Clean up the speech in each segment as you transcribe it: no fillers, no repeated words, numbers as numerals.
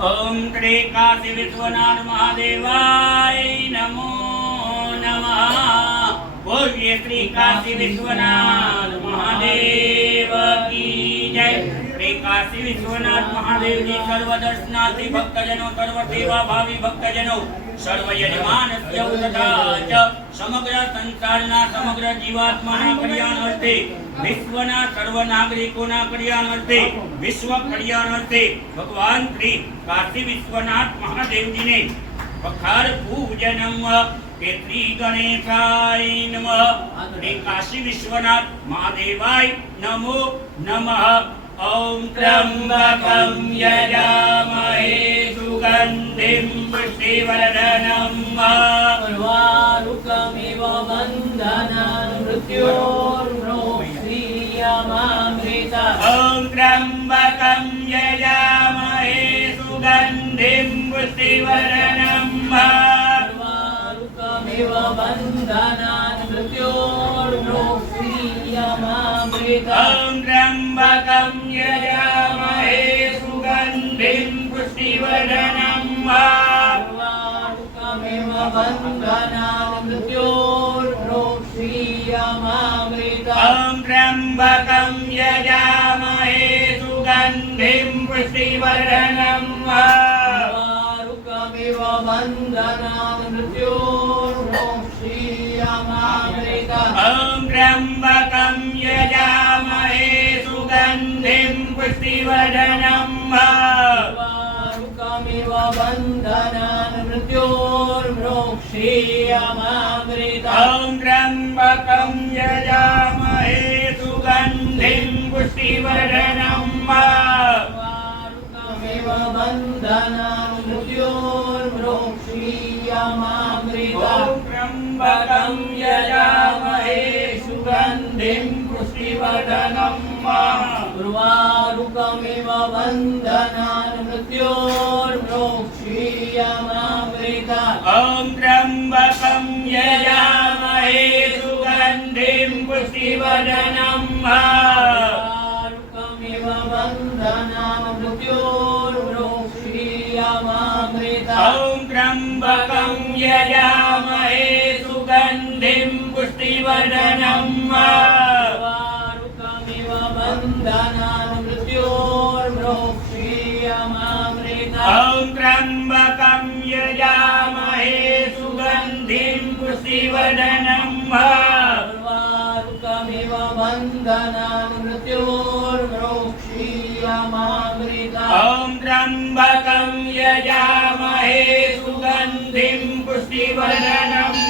ओम श्री काशी विश्वनाथ महादेवाय नमो नमः। बोलिए श्री काशी विश्वनाथ महादेव की जय। श्री काशी विश्वनाथ महादेव जी सर्वदर्शनार्थी भक्तजनों, सर्व सेवा भावी भक्तजनों, सर्व यजमानस्य तथा च समग्र संसाરના સમગ્ર જીવાત્માના કલ્યાણ અર્થે, વિશ્વના સર્વ નાગરિકોના કલ્યાણ અર્થે, વિશ્વ કલ્યાણ અર્થે ભગવાન શ્રી કાશી વિશ્વનાથ મહાદેવજીને પખાર પૂજનમ કે શ્રી ગણેશાય નમઃ। શ્રી કાશી વિશ્વનાથ મહાદેવાય નમો નમઃ। ओम त्र्यंबकं यजामहे सुगंधिं पुष्टिवर्धनम् उर्वारुकमिव बन्धनान् मृत्योर्मोक्षीयमामृतम्। ओम त्र्यंबकं यजामहे सुगंधिं पुष्टिवर्धनम् उर्वारुकमिव बन्धनान् मृत्योर्मोक्षीयमामृतम्। ओम त्र्यंबकं यजामहे सुगंधिं पुष्टिवर्धनम् उर्वारुकमिव बन्धनान् मृत्योर्मोक्षीयमामृतम्। ओम त्र्यंबकं यजामहे सुगंधिं पुष्टिवर्धनम् उर्वारुकमिव बन्धनान् मृत्योर्मोक्षीयमामृतम्। ओम त्र्यंबकं यजामहे सुगंधिं पुष्टिवर्धनम् उर्वारुकमिव बन्धनान् मृत्योर्मोक्षीयमामृतम्। ओम त्र्यंबकं यजामहे सुगंधिं पुष्टिवर्धनम् उर्वारुकमिव बन्धनान् मृत्योर्मोक्षीयमामृतम्। ओम त्र्यंबकं यजामहे सुगंधिं पुष्टिवर्धनम् उर्वारुकमिव बन्धनान् मृत्योर्मोक्षीयमामृतम्। ओम त्र्यंबकं यजामहे सुगंधिं पुष्टिवर्धनम् उर्वारुकमिव बन्धनान् मृत्योर्मोक्षीयमामृतम्। ओम त्र्यंबकं यजामहे सुगंधिं पुष्टिवर्धनम् उर्वारुकमिव बन्धनान् मृत्योर्मोक्षीयमामृतम्। ओम त्र्यंबकं यजामहे सुगंधिं पुष्टिवर्धनम् उर्वारुकमिव बन्धनान् मृत्योर्मोक्षीयमामृतम्। ओम त्र्यंबकं यजामहे सुगंधिं पुष्टिवर्धनम्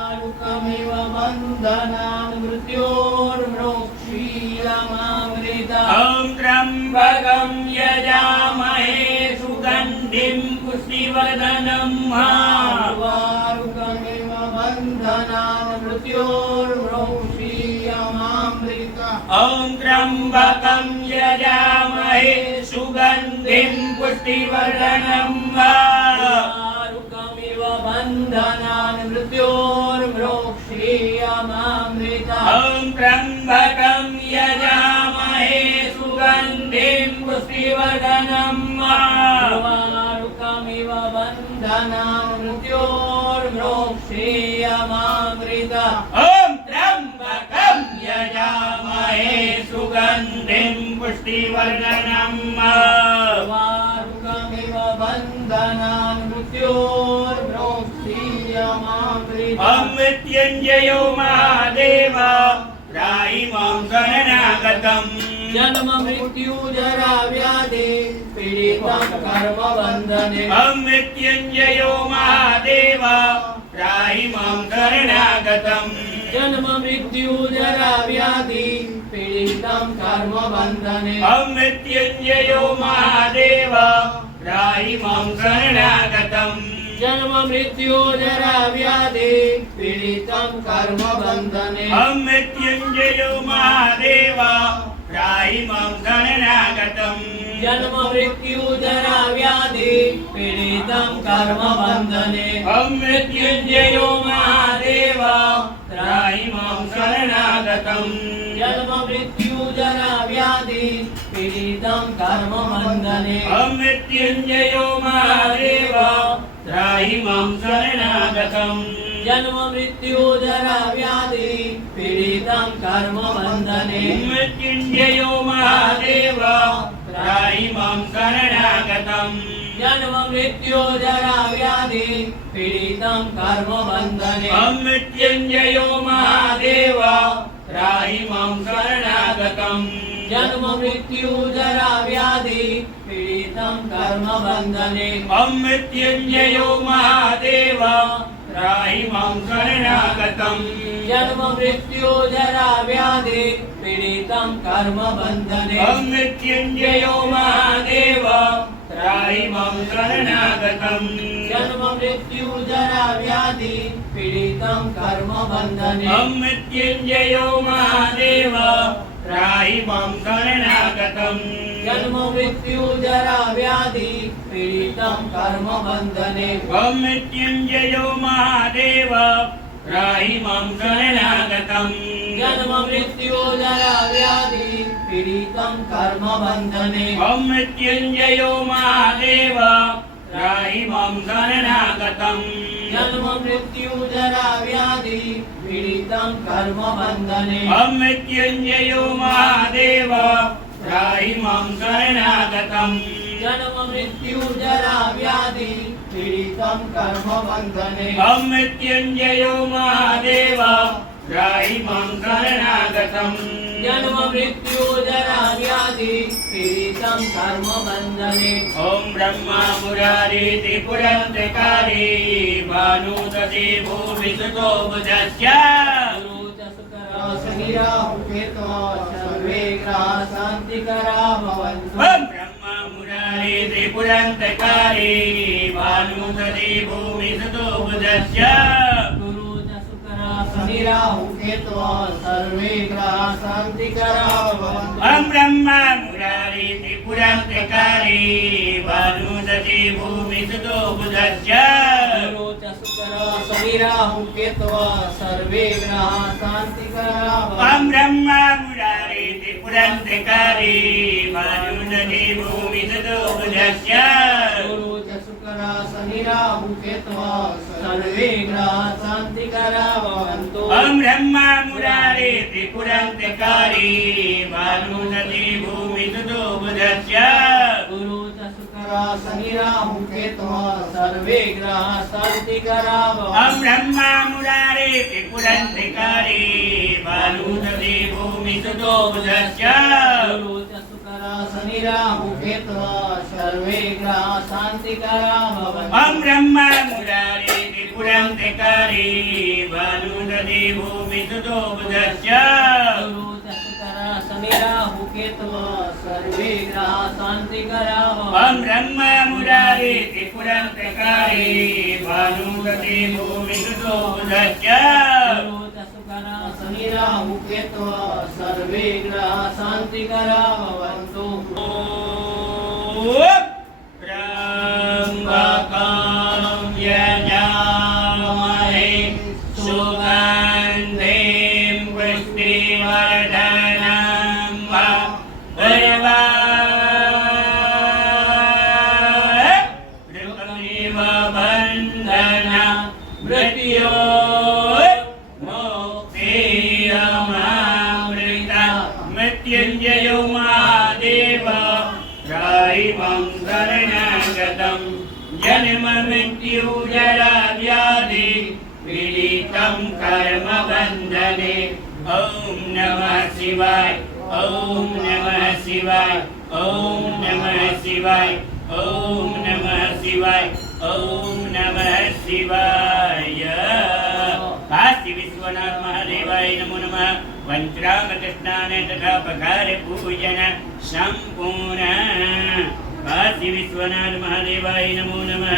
उर्वारुकमिव बन्धनान् मृत्योर्मोक्षीयमामृतम्। ओम त्र्यंबकं यजामहे सुगंधिं पुष्टिवर्धनम् उर्वारुकमिव बन्धनान् मृत्योर्मोक्षीयमामृतम्। ओम त्र्यंबकं यजामहे सुगंधिं पुष्टिवर्धनम् उर्वारुकमिव बन्धनान् मृत्योर्मोक्षीयमामृतम्। ओम त्र्यंबकं यजामहे सुगंधिं पुष्टिवर्धनम् उर्वारुकमिव बन्धनान् मृत्योर्मोक्षीयमामृतम्। ओम त्र्यंबकं यजामहे सुगंधिं पुष्टिवर्धनम् उर्वारुकमिव बन्धनान् मृत्योर्मोक्षीयमामृतम्। ओम मृत्युंजयो महादेव त्राहि मां शरणागतम्। जन्म मृत्यु जरा व्याधि पीडितं कर्म बन्धने। ओम मृत्युंजयो महादेव त्राहि मां शरणागतम्। जन्म मृत्यु जरा व्याधि पीडितं कर्म बन्धने। ओम मृत्युंजयो महादेव त्राहि मां शरणागतम्। जन्म मृत्यु जरा व्याधि पीडितं कर्म बन्धने। ओम मृत्युंजयो महादेव त्राहि मां शरणागतम्। जन्म मृत्यु जरा व्याधि पीडितं कर्म बन्धने। ओम मृत्युंजयो महादेव त्राहि मां शरणागतम्। जन्म मृत्यु जरा व्याधि व्याधि पीडितं कर्मबन्धने ॐ मृत्युञ्जयो महादेव त्राहि मां शरणागतम् जन्म मृत्यु जरा व्याधि पीडितं कर्मबन्धने मृत्युञ्जयो महादेव त्राहि मां शरणागतम् जन्म मृत्यु जरा व्याधि पीडितं कर्मबन्धने ॐ मृत्युञ्जयो महादेव त्राहि मां शरणागतम् जन्म मृत्यु जरा व्याधि पीडितं कर्मबन्धने ॐ मृत्युञ्जयो महादेव त्राहि मां शरणागतम् जन्म मृत्यु जरा व्याधि पीडितं कर्मबन्धने ॐ मृत्युञ्जयो महादेव त्राहि मां शरणागतम् जन्म मृत्यु जरा व्याधि पीडितं कर्मबन्धने ॐ मृत्युञ्जयो महादेव त्राहि मां शरणागतम् जन्म मृत्यु जरा व्याधि पीडितं कर्मबन्धने ॐ मृत्युञ्जयो महादेव त्राहि मां शरणागतम् जन्म मृत्यु जरा व्याधि पीडितं कर्मबन्धने ॐ मृत्युञ्जयो महादेव त्राहि मां शरणागतम् जन्म मृत्यु जरा व्याधि पीडितं कर्मबन्धने ॐ मृत्युञ्जयो महादेव त्राहि मां शरणागतम् जन्म मृत्यु जरा व्याधि पीडितं कर्मबन्धने ॐ मृत्युञ्जयो महादेव त्राहि मां शरणागतम् जन्म मृत्यु जरा व्याधि पीडितं कर्मबन्धने ॐ ब्रह्मा मुरारी त्रिपुरन्तकारी भानुसती भूमिसुतो बुधस्य गुरु च शुकरा शनिराहु केतवः सर्वे ग्रहाः शान्तिकरा भवन्तु ॐ ब्रह्मा मुरारी त्रिपुरन्तकारी भानुसती भूमिसुतो बुधस्य गुरु च शुकरा शनिराहु केतवः सर्वे ग्रहाः शान्तिकरा भवन्तु ॐ ब्रह्मा मुरारी त्रिपुरन्तकारी भानुसती भूमिसुतो बुधस्य गुरु च शुकरा शनिराहु केतवः सर्वे ग्रहाः शान्तिकरा ॐ भवन्तु ब्रह्मा मुरारी त्रिपुरन्तकारी भानुसती भूमिसुतो बुधस्य गुरु च शुकरा शनिराहु केतवः सर्वे ग्रहाः शान्तिकरा भवन्तु ॐ ब्रह्मा मुरारी त्रिपुरन्तकारी भानुसती भूमिसुतो बुधस्य गुरु च शुकरा शनिराहु केतवः सर्वे ग्रहाः शान्तिकरा ॐ भवन्तु ब्रह्मा मुरारी त्रिपुरन्तकारी भानुसती भूमिसुतो बुधस्य गुरु च शुकरा शनिराहु केतवः सर्वे ग्रहाः शान्तिकरा भवन्तु ॐ ब्रह्मा मुरारी त्रिपुरन्तकारी भानुसती भूमिसुतो बुधस्य गुरु च शुकरा शनिराहु केतवः सर्वे ग्रहाः शान्तिकरा ॐ भवन्तु ब्रह्मा मुरारी त्रिपुरन्तकारी भानुसती भूमिसुतो बुधस्य गुरु च शुकरा शनिराहु केतवः सर्वे ग्रहाः शान्तिकरा भवन्तु त्र्यम्बकं यजामहे सुगन्धिं पुष्टिवर्धनं मृतमिव बन्धन मृत्यो मुक्तियमामृता मृत्युञ्जयो महादेव त्राहि मां शरणागतम् जन्म मृत्यु जरा व्याधि पीडितं कर्मबन्धने ॐ नमः शिवाय ॐ नमः शिवाय ॐ नमः शिवाय ॐ नमः शिवाय ॐ नमः शिवाय काशी विश्वनाथ महादेवाय नमो नमः पंचांगस्नान तथा पकार पूजन संपूर्ण काशी विश्वनाथ महादेवाय नमो नमः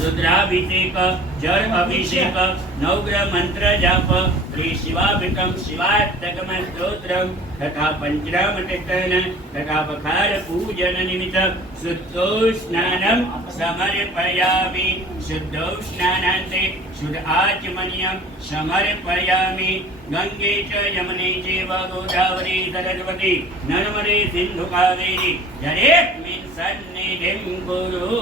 रुद्राभिषेक जल अभिषेक नवग्रह मंत्र जाप श्री शिवाभिषेकम शिवाष्टकम स्तोत्रम तथा पंचराम कीर्तन तथा बखार पूजन निमित्त शुद्धो स्नानं समर्पयामि शुद्धो स्नानान्ते शुद्ध आचमनीयं समर्पयामि गंगे च यमुने चैव गोदावरी सरस्वती नर्मदे सिन्धु कावेरी जलेऽस्मिन् सन्निधिं कुरु